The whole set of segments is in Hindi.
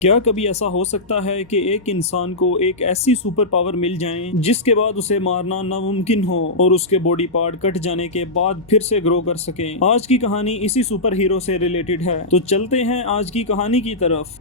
क्या कभी ऐसा हो सकता है कि एक इंसान को एक ऐसी सुपर पावर मिल जाए जिसके बाद उसे मारना नामुमकिन हो और उसके बॉडी पार्ट कट जाने के बाद फिर से ग्रो कर सके। आज की कहानी इसी सुपर हीरो से रिलेटेड है, तो चलते हैं आज की कहानी की तरफ।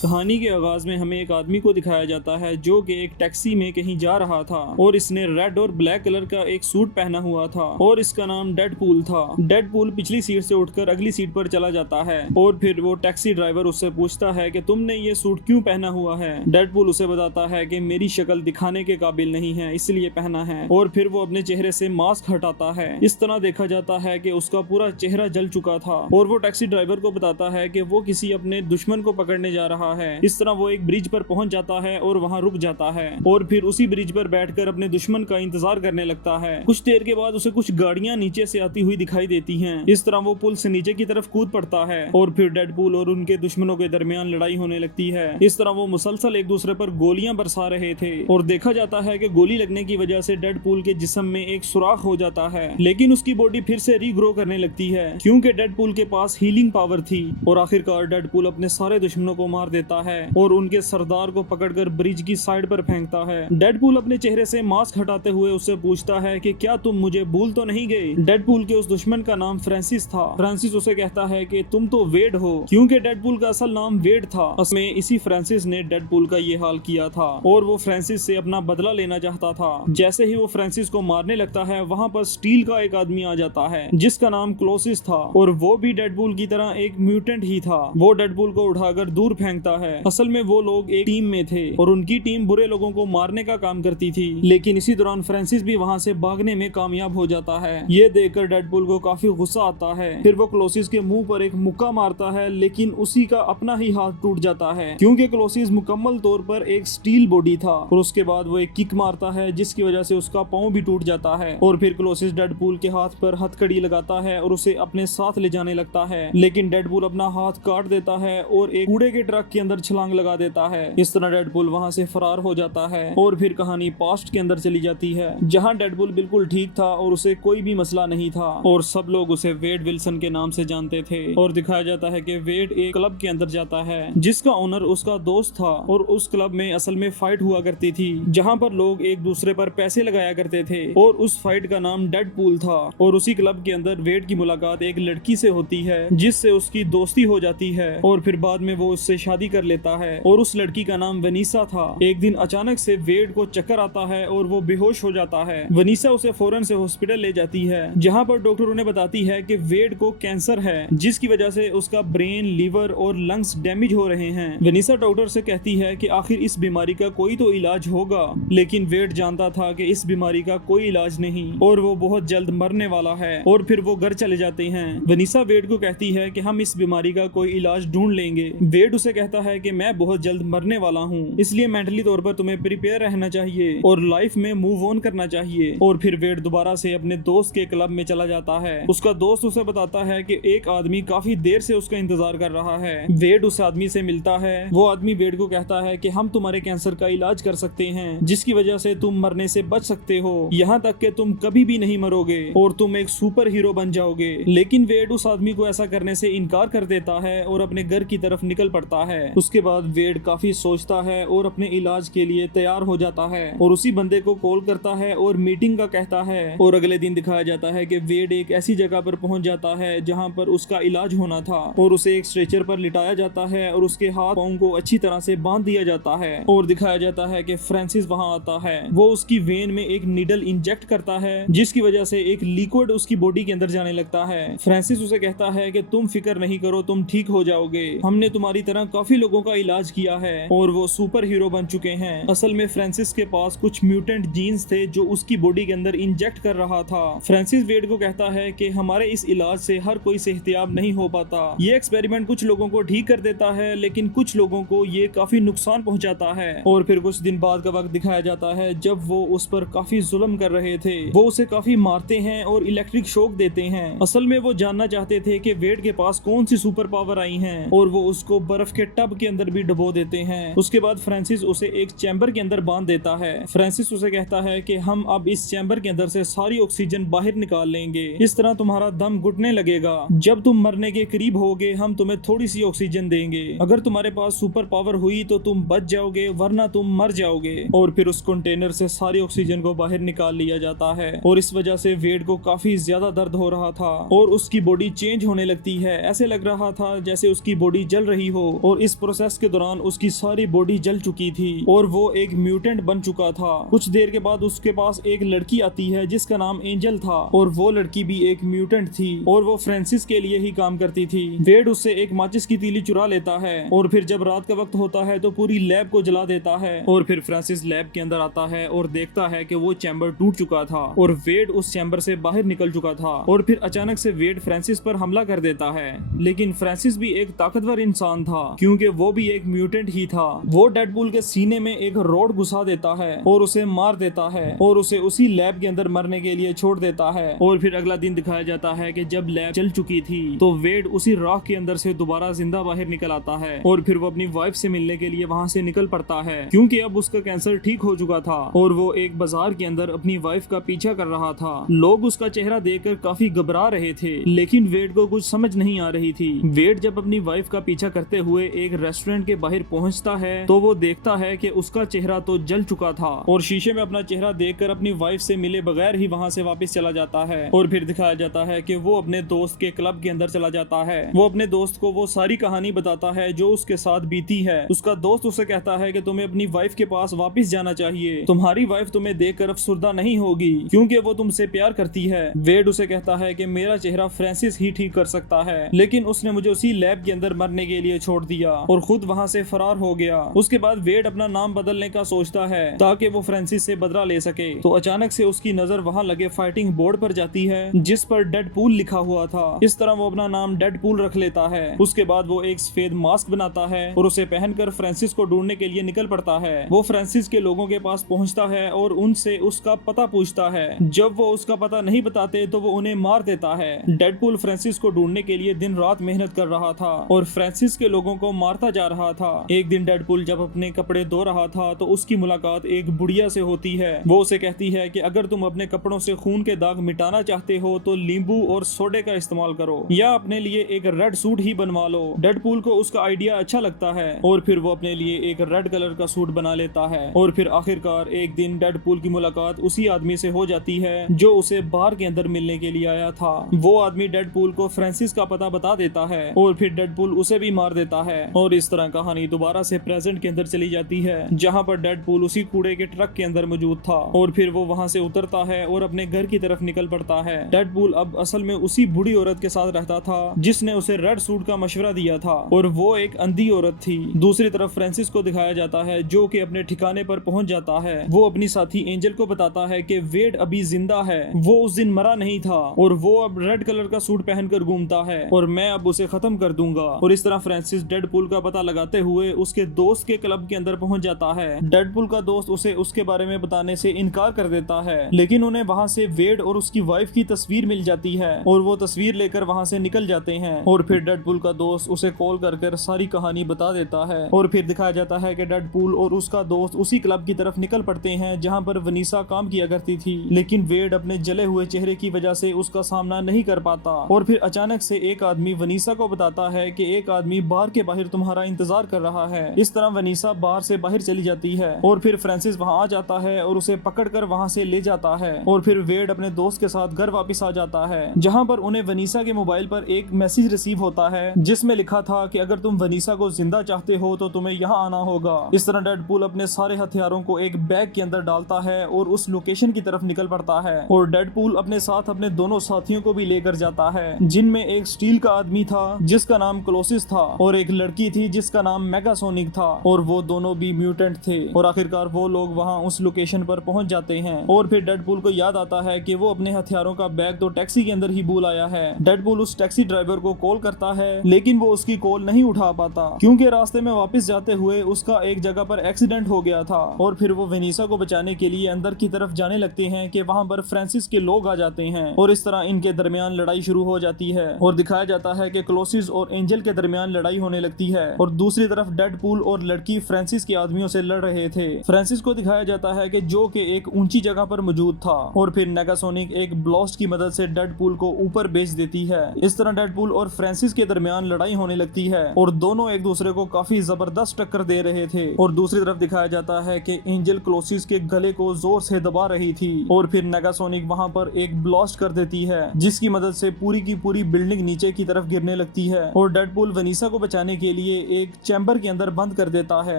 कहानी के आगाज में हमें एक आदमी को दिखाया जाता है जो कि एक टैक्सी में कहीं जा रहा था और इसने रेड और ब्लैक कलर का एक सूट पहना हुआ था और इसका नाम डेडपूल था। डेडपूल पिछली सीट से उठकर अगली सीट पर चला जाता है और फिर वो टैक्सी ड्राइवर उससे पूछता है कि तुमने ये सूट क्यों पहना हुआ है। डेडपूल उसे बताता है कि मेरी शक्ल दिखाने के काबिल नहीं है इसलिए पहना है, और फिर वो अपने चेहरे से मास्क हटाता है। इस तरह देखा जाता है कि उसका पूरा चेहरा जल चुका था और वो टैक्सी ड्राइवर को बताता है कि वो किसी अपने दुश्मन को पकड़ने जा रहा है। इस तरह वो एक ब्रिज पर पहुंच जाता है और वहां रुक जाता है और फिर उसी ब्रिज पर बैठकर अपने दुश्मन का इंतजार करने लगता है। कुछ देर के बाद उसे कुछ गाड़ियां नीचे से आती हुई दिखाई देती हैं। इस तरह वो पुल से नीचे की तरफ कूद पड़ता है और फिर डेडपूल और उनके दुश्मनों के दरमियान लड़ाई होने लगती है। इस तरह वो मुसलसल एक दूसरे पर गोलियां बरसा रहे थे और देखा जाता है कि गोली लगने की वजह से डेडपूल के जिस्म में एक सुराख हो जाता है, लेकिन उसकी बॉडी फिर से रीग्रो करने लगती है क्योंकि डेडपूल के पास हीलिंग पावर थी। और आखिरकार डेडपूल अपने सारे दुश्मनों को मार देता है और उनके सरदार को पकड़कर ब्रिज की साइड पर फेंकता है। डेडपूल अपने चेहरे से मास्क हटाते हुए उससे पूछता है कि क्या तुम मुझे भूल तो नहीं गए। डेडपूल के उस दुश्मन का नाम फ्रांसिस था। फ्रांसिस उसे कहता है कि तुम तो वेड हो, क्योंकि डेडपूल का असल नाम वेड था। उसमें इसी फ्रांसिस ने डेडपूल का ये हाल किया था और वो फ्रांसिस से अपना बदला लेना चाहता था। जैसे ही वो फ्रांसिस को मारने लगता है वहाँ पर स्टील का एक आदमी आ जाता है जिसका नाम क्लोसिस था और वो भी डेडपूल की तरह एक म्यूटेंट ही था। वो डेडपूल को उठाकर दूर फेंकता है। असल में वो लोग एक टीम में थे और उनकी टीम बुरे लोगों को मारने का काम करती थी, लेकिन इसी दौरान फ्रांसिस भी वहां से भागने में कामयाब हो जाता है। ये देखकर डेडपूल को काफी गुस्सा आता है। फिर वो क्लोसिस के मुंह पर एक मुक्का मारता है, लेकिन उसी का अपना ही हाथ टूट जाता है क्योंकि क्लोसिस मुकम्मल तौर पर एक स्टील बॉडी था। और उसके बाद वो एक किक मारता है जिसकी वजह से उसका पाँव भी टूट जाता है और फिर क्लोसिस डेडपूल के हाथ पर हथकड़ी लगाता है और उसे अपने साथ ले जाने लगता है, लेकिन डेडपूल अपना हाथ काट देता है और एक कूड़े के ट्रक के अंदर छलांग लगा देता है। इस तरह डेडपूल वहां से फरार हो जाता है और फिर कहानी पास्ट के अंदर चली जाती है जहां डेडपूल बिल्कुल ठीक था और उसे कोई भी मसला नहीं था और सब लोग उसे वेड विल्सन के नाम से जानते थे। और दिखाया जाता है कि वेड एक क्लब के अंदर जाता है जिसका ओनर उसका दोस्त था और उस क्लब में असल में फाइट हुआ करती थी जहां पर लोग एक दूसरे पर पैसे लगाया करते थे और उस फाइट का नाम डेडपूल था। और उसी क्लब के अंदर वेड की मुलाकात एक लड़की से होती है जिससे उसकी दोस्ती हो जाती है और फिर बाद में वो उससे शादी कर लेता है और उस लड़की का नाम वनीसा था। एक दिन अचानक से वेड को चक्कर आता है और वो बेहोश हो जाता है। वनीसा उसे फौरन से हॉस्पिटल ले जाती है जहां पर डॉक्टर उन्हें बताती है कि वेड को कैंसर है जिसकी वजह से उसका ब्रेन, लीवर और लंग्स डैमेज हो रहे हैं। वनीसा डॉक्टर से कहती है कि आखिर इस बीमारी का कोई तो इलाज होगा, लेकिन वेड जानता था कि इस बीमारी का कोई इलाज नहीं और वो बहुत जल्द मरने वाला है। और फिर वो घर चले जाते हैं। वनीसा वेड को कहती है कि हम इस बीमारी का कोई इलाज ढूंढ लेंगे। वेड उसे कहता है कि मैं बहुत जल्द मरने वाला हूँ, इसलिए मेंटली तौर पर तुम्हें प्रिपेयर रहना चाहिए और लाइफ में मूव ऑन करना चाहिए। और फिर वेड दोबारा से अपने दोस्त के क्लब में चला जाता है। उसका दोस्त उसे बताता है कि एक आदमी काफी देर से उसका इंतजार कर रहा है। वेड उस आदमी से मिलता है। वो आदमी वेड को कहता है कि हम तुम्हारे कैंसर का इलाज कर सकते हैं जिसकी वजह से तुम मरने से बच सकते हो, यहाँ तक कि तुम कभी भी नहीं मरोगे और तुम एक सुपर हीरो बन जाओगे। लेकिन वेड उस आदमी को ऐसा करने से इनकार कर देता है और अपने घर की तरफ निकल पड़ता है। उसके बाद वेड काफी सोचता है और अपने इलाज के लिए तैयार हो जाता है और उसी बंदे को कॉल करता है और मीटिंग का कहता है। और अगले दिन दिखाया जाता है कि वेड एक ऐसी जगह पर पहुंच जाता है जहां पर उसका इलाज होना था और उसे एक स्ट्रेचर पर लिटाया जाता है और उसके हाथ पांव को अच्छी तरह से बांध दिया जाता है। और दिखाया जाता है कि फ्रांसिस वहां आता है। वो उसकी वेन में एक नीडल इंजेक्ट करता है जिसकी वजह से एक लिक्विड उसकी बॉडी के अंदर जाने लगता है। फ्रांसिस उसे कहता है कि तुम फिक्र नहीं करो, तुम ठीक हो जाओगे, हमने तुम्हारी तरह काफी लोगों का इलाज किया है और वो सुपर हीरो बन चुके हैं। असल में फ्रांसिस के पास कुछ म्यूटेंट जीन्स थे जो उसकी बॉडी के अंदर इंजेक्ट कर रहा था। फ्रांसिस वेड को कहता है कि हमारे इस इलाज से हर कोई सेहतियाब नहीं हो पाता। ये एक्सपेरिमेंट कुछ लोगों को ठीक कर देता है लेकिन कुछ लोगों को ये काफी नुकसान पहुंचाता है। और फिर कुछ दिन बाद का वक्त दिखाया जाता है जब वो उस पर काफी जुल्म कर रहे थे। वो उसे काफी मारते हैं और इलेक्ट्रिक शॉक देते हैं। असल में वो जानना चाहते थे कि वेड के पास कौन सी सुपर पावर आई है और वो उसको बर्फ के टब के अंदर भी डुबो देते हैं। उसके बाद फ्रांसिस उसे एक चैम्बर के अंदर बांध देता है। फ्रांसिस उसे कहता है कि हम अब इस चैम्बर के अंदर से सारी ऑक्सीजन बाहर निकाल लेंगे, इस तरह तुम्हारा दम घुटने लगेगा। जब तुम मरने के करीब होगे हम तुम्हें थोड़ी सी ऑक्सीजन देंगे। अगर तुम्हारे पास सुपर पावर हुई तो तुम बच जाओगे, वरना तुम मर जाओगे। और फिर उस कंटेनर से सारी ऑक्सीजन को बाहर निकाल लिया जाता है और इस वजह से वेड को काफी ज्यादा दर्द हो रहा था और उसकी बॉडी चेंज होने लगती है। ऐसे लग रहा था जैसे उसकी बॉडी जल रही हो और इस प्रोसेस के दौरान उसकी सारी बॉडी जल चुकी थी और वो एक म्यूटेंट बन चुका था। कुछ देर के बाद उसके पास एक लड़की आती है जिसका नाम एंजल था और वो लड़की भी एक म्यूटेंट थी और वो फ्रांसिस के लिए ही काम करती थी। वेड उससे एक माचिस की तीली चुरा लेता है और फिर जब रात का वक्त होता है तो पूरी लैब को जला देता है और फिर फ्रांसिस लैब के अंदर आता है और देखता है कि वो चैम्बर टूट चुका था और वेड उस चैम्बर से बाहर निकल चुका था। और फिर अचानक से वेड फ्रांसिस पर हमला कर देता है, लेकिन फ्रांसिस भी एक ताकतवर इंसान था क्योंकि वो भी एक म्यूटेंट ही था। वो डेडपूल के सीने में एक रॉड घुसा देता है और उसे मार देता है और उसे उसी लैब के अंदर मरने के लिए छोड़ देता है। और फिर अगला दिन दिखाया जाता है कि जब लैब जल चुकी थी तो वेड उसी राख के अंदर से दोबारा जिंदा बाहर निकल आता है और फिर वो अपनी वाइफ से मिलने के लिए वहाँ से निकल पड़ता है क्योंकि अब उसका कैंसर ठीक हो चुका था और वो एक बाजार के अंदर अपनी वाइफ का पीछा कर रहा था। लोग उसका चेहरा देखकर काफी घबरा रहे थे, लेकिन वेड को कुछ समझ नहीं आ रही थी। वेड जब अपनी वाइफ का पीछा करते हुए एक रेस्टोरेंट के बाहर पहुंचता है तो वो देखता है कि उसका चेहरा तो जल चुका था और शीशे में अपना चेहरा देखकर अपनी वाइफ से मिले बगैर ही वहाँ से वापस चला जाता है। और फिर दिखाया जाता है कि वो अपने दोस्त के क्लब के अंदर चला जाता है। वो अपने दोस्त को वो सारी कहानी बताता है जो उसके साथ बीती है। उसका दोस्त उसे कहता है कि तुम्हें अपनी वाइफ के पास वापस जाना चाहिए, तुम्हारी वाइफ तुम्हें देखकर अफसुर्दा नहीं होगी क्योंकि वो तुमसे प्यार करती है। वेड उसे कहता है कि मेरा चेहरा फ्रांसिस ही ठीक कर सकता है, लेकिन उसने मुझे उसी लैब के अंदर मरने के लिए छोड़ दिया और खुद वहाँ से फरार हो गया। उसके बाद वेड अपना नाम बदलने का सोचता है ताकि वो फ्रांसिस से बदला ले सके। तो अचानक से उसकी नजर वहाँ लगे फाइटिंग बोर्ड पर जाती है जिस पर डेडपूल लिखा हुआ था। इस तरह वो अपना नाम डेडपूल रख लेता है। उसके बाद वो एक सफेद मास्क बनाता है और उसे पहनकर फ्रांसिस को ढूंढने के लिए निकल पड़ता है। वो फ्रांसिस के लोगों के पास पहुंचता है और उनसे उसका पता पूछता है। जब वो उसका पता नहीं बताते तो वो उन्हें मार देता है। डेडपूल फ्रांसिस को ढूंढने के लिए दिन रात मेहनत कर रहा था और फ्रांसिस के लोगों को मारता जा रहा था। एक दिन डेडपूल जब अपने कपड़े धो रहा था तो उसकी मुलाकात एक बुढ़िया से होती है। वो उसे कहती है कि अगर तुम अपने कपड़ों से खून के दाग मिटाना चाहते हो तो नींबू और सोडे का इस्तेमाल करो या अपने लिए एक रेड सूट ही बनवा लो। डेडपूल को उसका आइडिया अच्छा लगता है और फिर वो अपने लिए एक रेड कलर का सूट बना लेता है। और फिर आखिरकार एक दिन डेडपूल की मुलाकात उसी आदमी से हो जाती है जो उसे बार के अंदर मिलने के लिए आया था। वो आदमी डेडपूल को फ्रांसिस का पता बता देता है और फिर डेडपूल उसे भी मार देता है। और इस तरह कहानी दोबारा से प्रेजेंट के अंदर चली जाती है जहाँ पर डेडपूल उसी कूड़े के ट्रक के अंदर मौजूद था और फिर वो वहाँ से उतरता है और अपने घर की तरफ निकल पड़ता है। डेडपूल अब असल में उसी बूढ़ी औरत के साथ रहता था जिसने उसे रेड सूट का मशवरा दिया था और वो एक अंधी औरत थी। दूसरी तरफ फ्रांसिस को दिखाया जाता है जो कि अपने ठिकाने पर पहुंच जाता है। वो अपनी साथी एंजल को बताता है कि वेड अभी जिंदा है, वो उस दिन मरा नहीं था और वो अब रेड कलर का सूट पहनकर घूमता है और मैं अब उसे खत्म कर दूंगा। और इस तरह फ्रांसिस डेडपूल का पता लगाते हुए उसके दोस्त के क्लब के अंदर पहुंच जाता है। डेडपूल का दोस्त उसे उसके बारे में बताने से इनकार कर देता है, लेकिन उन्हें वहाँ से वेड और उसकी वाइफ की तस्वीर मिल जाती है और वो तस्वीर लेकर वहाँ से निकल जाते हैं। और फिर डेडपूल का दोस्त उसे कॉल कर सारी कहानी बता देता है और फिर दिखाया जाता है कि डेडपूल और उसका दोस्त उसी क्लब की तरफ निकल पड़ते हैं जहाँ पर वनीसा काम किया करती थी, लेकिन वेड अपने जले हुए चेहरे की वजह से उसका सामना नहीं कर पाता। और फिर अचानक से एक आदमी वनीसा को बताता है कि एक आदमी बार के बाहर तुम्हारा इंतजार कर रहा है। इस तरह वनीसा बार से बाहर चली जाती है और फिर फ्रांसिस वहाँ आ जाता है और उसे पकड़कर वहाँ से ले जाता है। और फिर वेड अपने दोस्त के साथ घर वापस आ जाता है जहाँ पर उन्हें वनीसा के मोबाइल पर एक मैसेज रिसीव होता है जिसमें लिखा था कि अगर तुम वनीसा को जिंदा चाहते हो तो तुम्हें यहाँ आना होगा। इस तरह डेडपूल अपने सारे हथियारों को एक बैग के अंदर डालता है और उस लोकेशन की तरफ निकल पड़ता है। और डेडपूल अपने साथ अपने दोनों साथियों को भी लेकर जाता है जिनमें एक स्टील का आदमी था जिसका नाम क्लोसिस था और एक लड़की थी जिसका नाम मेगासोनिक था और वो दोनों भी म्यूटेंट थे। और आखिरकार वो लोग वहाँ उस लोकेशन पर पहुंच जाते हैं और फिर डेडपूल को याद आता है कि वो अपने हथियारों का बैग तो टैक्सी के अंदर ही भूल आया है। डेडपूल उस टैक्सी ड्राइवर को कॉल करता है लेकिन वो उसकी कॉल नहीं उठा पाता क्योंकि रास्ते में वापस जाते हुए उसका एक जगह पर एक्सीडेंट हो गया था। और फिर वो वेनिसा को बचाने के लिए अंदर की तरफ जाने लगते हैं कि वहाँ पर फ्रांसिस के लोग आ जाते हैं और इस तरह इनके दरमियान लड़ाई शुरू हो जाती है और दिखाया जाता है कि क्लोसिस और एंजल के दरमियान लड़ाई होने लगती है और दूसरी तरफ डेडपूल और लड़की फ्रांसिस के आदमियों से लड़ रहे थे। फ्रांसिस को दिखाया जाता है कि जो कि एक ऊंची जगह पर मौजूद था और फिर नेगासोनिक एक ब्लास्ट की मदद से डेडपूल को ऊपर भेज देती है। इस तरह डेडपूल और फ्रांसिस के दरमियान लड़ाई होने लगती है और दोनों एक दूसरे को काफी जबरदस्त टक्कर दे रहे थे। और दूसरी तरफ दिखाया जाता है कि एंजल क्लोसिस के गले को जोर से दबा रही थी और फिर नेगासोनिक वहां पर एक ब्लास्ट कर देती है जिसकी मदद से पूरी की पूरी बिल्डिंग नीचे की तरफ गिरने लगती है और डेडपूल वनीसा को बचाने के लिए एक चैम्बर के अंदर बंद कर देता है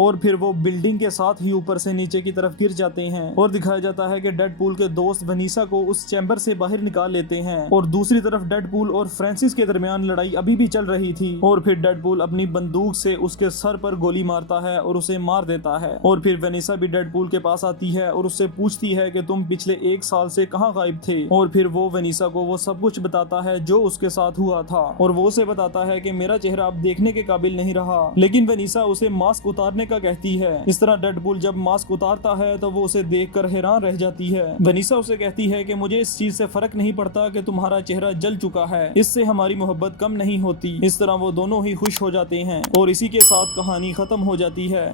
और फिर वो बिल्डिंग के साथ ही ऊपर से नीचे की तरफ गिर जाते हैं। और दिखाया जाता है कि डेडपूल के दोस्त वनीसा को उस चैम्बर से बाहर निकाल लेते हैं और दूसरी तरफ डेडपूल और फ्रांसिस के दरमियान लड़ाई अभी भी चल रही थी और फिर डेडपूल अपनी बंदूक से उसके सर पर गोली मारता है और उसे मार देता है। और फिर वनीसा भी डेडपूल के पास आती है और उससे पूछती है कि तुम पिछले 1 साल से कहाँ गायब थे और फिर वो वनीसा को वो सब कुछ बताता है जो उसके साथ हुआ था और वो उसे बताता है कि मेरा चेहरा अब देखने के काबिल नहीं रहा, लेकिन वनीसा उसे मास्क उतारने का कहती है। इस तरह डेडपूल जब मास्क उतारता है तो वो उसे देखकर हैरान रह जाती है। वनीसा उसे कहती है कि मुझे इस चीज से फर्क नहीं पड़ता कि तुम्हारा चेहरा जल चुका है, इससे हमारी मोहब्बत कम नहीं होती। इस तरह वो दोनों ही खुश हो जाते हैं और इसी के साथ कहानी खत्म हो जाती है।